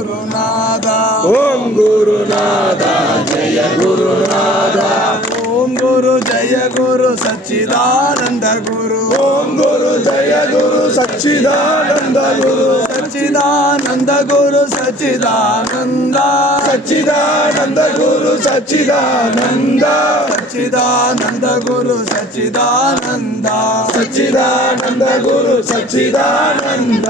गुरुनाथा ओम गुरुनाथा जय गुरुनाथा ओम गुरु जय गुरु सच्चिदानंद गुरु ओम गुरु जय गुरु सच्चिदानंद गुरु सच्चिदानंद गुरु सच्चिदानंद सच्चिदानंद गुरु सच्चिदानंद सच्चिदानंद गुरु सच्चिदानंद सच्चिदानंद गुरु सच्चिदानंद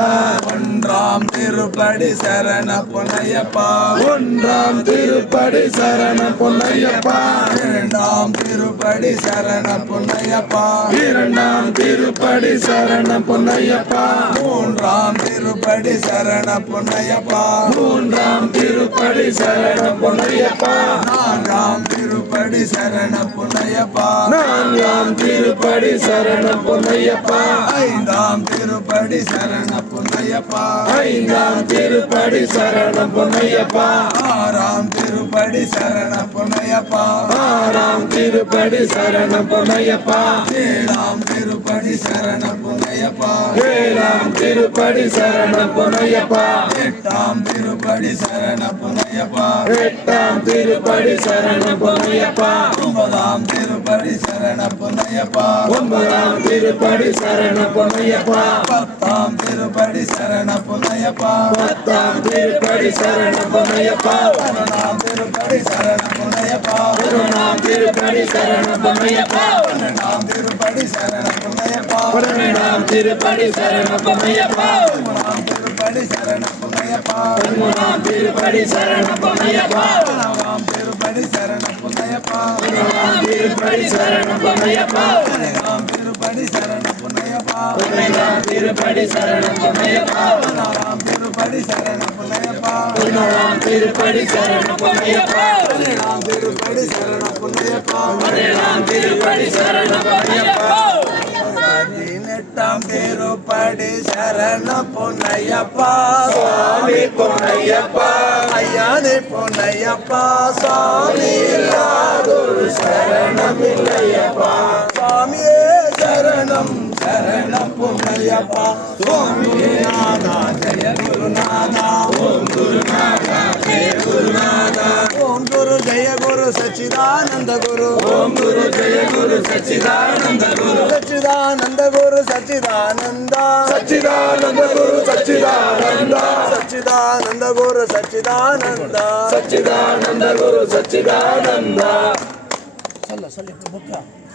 ஒன்றாம் திருப்படி சரண பொன்னையப்பா ஒன்றாம் திருப்படி சரண பொன்னையப்பா இரண்டாம் திருப்படி சரண பொன்னையப்பா இரண்டாம் திருப்படி சரண பொன்னையப்பா மூன்றாம் திருப்படி சரண பொன்னையப்பா மூன்றாம் திருப்படி சரண பொன்னையப்பா நான்காம் திருப்படி சரண பொன்னையப்பா நான்காம் திருப்படி சரண பொன்னையப்பா ஐந்தாம் திருப்படி சரண பொன்னையப்பா ஐந்தாம் திருப்படி சரண பொன்னையப்பா ஆறாம் திருப்படி சரண பொன்னையப்பா ஆறாம் திருப்படி சரண பொன்னையப்பா ஏழாம் திருப்படி சரண பொன்னையப்பா ஏழாம் திருப்படி சரண பொன்னையப்பா எட்டாம் திருப்படி சரண பொன்னையப்பா எட்டாம் திருப்படி சரண பொன்னையப்பா ஒன்பதாம் திருப்படி சரண பொன்னையப்பா ஒன்பதாம் திருப்படி சரண பொன்னையப்பா பத்தாம் திருப்படி சரண பொன்னையப்பா பத்தாம் திருப்படி சரண பொன்னையப்பா பதினொன்றாம் திருப்படி சரண பொன்னையப்பா பதினொன்றாம் திருப்படி சரண பொன்னையப்பா பன்னெண்டாம் திருப்படி சரண பொன்னையப்பா பன்னிரண்டாம் திருப்படி சரண பொன்னையப்பா பதிமூணாம் திருப்படி சரண பொன்னையப்பா பதிமூணாம் திருப்படி சரண பொன்னையப்பா பதினாலாம் திருப்படி சரண பொன்னையப்பா பதினாலாம் திருப்படி சரண பொன்னையப்பா பதினேழாம் திருப்படி சரண பொன்னையப்பா பதினேழாம் திருப்படி சரண பொன்னையப்பா பதினாறாம் திருப்படி சரண பொன்னையப்பா பதினாறாம் திருப்படி சரண பொன்னையப்பா பதினேழாம் திருப்படி சரண பொன்னையப்பா பதினேழாம் திருப்படி சரண பொன்னையப்பா பதினெட்டாம் திருப்படி சரண பொன்னையப்பா சுவாமி பொன்னையப்பா ஐயானே பொன்னையப்பா சுவாமி இல்லாதொரு சரணம் இல்லையப்பா சுவாமியே சரணம் சரணம் பொன்னையப்பா சுவாமி நாதா ஜெய குருநாதா ஓம் குருநாதா ஜெய குருநாதா ஓம் குரு ஜெய குரு சச்சிதானந்த குரு ஓம் குரு ஜெய குரு சச்சிதானந்த குரு சச்சிதானந்த குரு சச்சிதானந்தா சச்சிதானந்த குரு சச்சிதானந்தா சச்சிதானந்த குரு சச்சிதானந்தா சச்சிதானந்த குரு சச்சிதானந்தா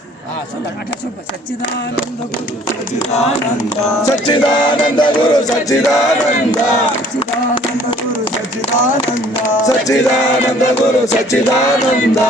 சச்சிதானந்த குரு சச்சிதானந்தா சச்சிதானந்த குரு சச்சிதானந்தா சச்சிதானந்த குரு சச்சிதானந்தா சச்சிதானந்த குரு சச்சிதானந்தா